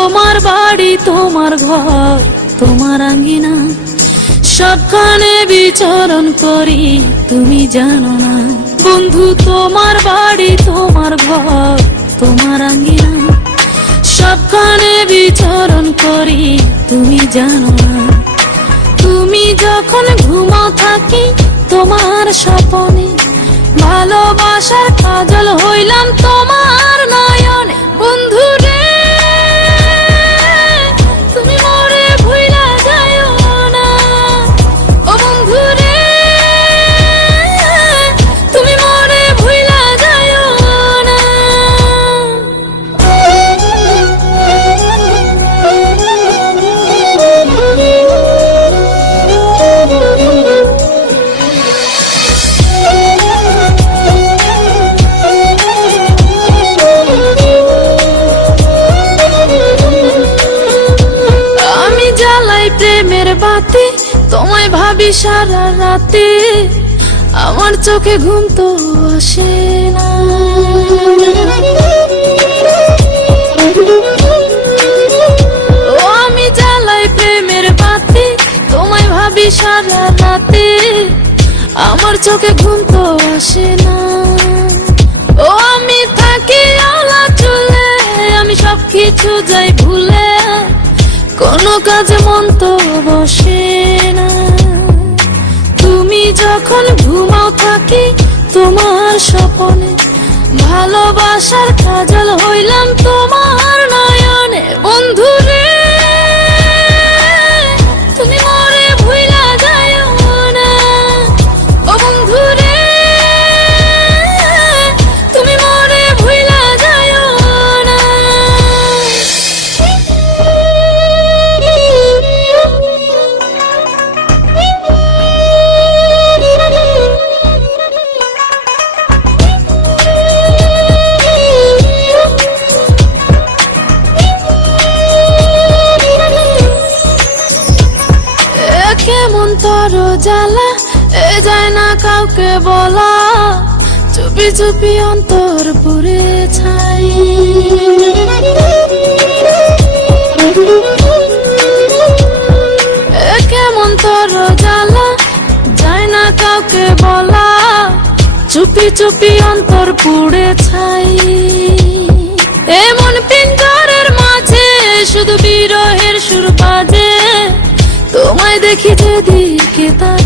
তোমার বাড়ি, তোমার ঘর, তোমার আঙ্গিনা, সবখানে বিচরণ করি, তুমি জানো না। বন্ধু তোমার বাড়ি, তোমার ঘর, তোমার আঙ্গিনা, সবখানে বিচরণ করি, তুমি জানো না। তুমি যখন ঘুমাও থাকি তোমার স্বপনে, ভালোবাসার কাজল হইলাম তোমার নয়নে। বন্ধু রে তুমি মোরে ভুইলা যাইও না, ও বন্ধু রে তুমি মোরে ভুইলা যাইও না। প্রেমের বাতি তোমায় ভাবি সারা রাতে, আমার চোখে ঘুম তো আসে না। ও আমি জ্বালাই প্রেমের বাতি তোমায় ভাবি সারা রাতে, আমার চোখে ঘুম তো আসে না। ও আমি থাকি আলা চুলে, আমি সবকিছু যাই ভুলে, কোনো কাজে মন তো বসে না। তুমি যখন ঘুমাও থাকি তোমার স্বপনে, ভালোবাসার কাজল হইলাম তোমার নয়নে। বন্ধু রে তুমি মোরে ভুইলা যাইও না, ও বন্ধু রে তুমি মোরে ভুইলা যাইও না। কেমন তর জ্বালা এ যায় না কাউকে বলা, চুপি চুপি অন্তর পুড়ে ছাই। কেমন তর জ্বালা যায় না কাউকে বলা, চুপি চুপি অন্তর পুড়ে ছাই। এমন পিঞ্জরের মাঝে শুধু বিরহের সুর বাজে, তোমায় দেখি যেদিকে তাই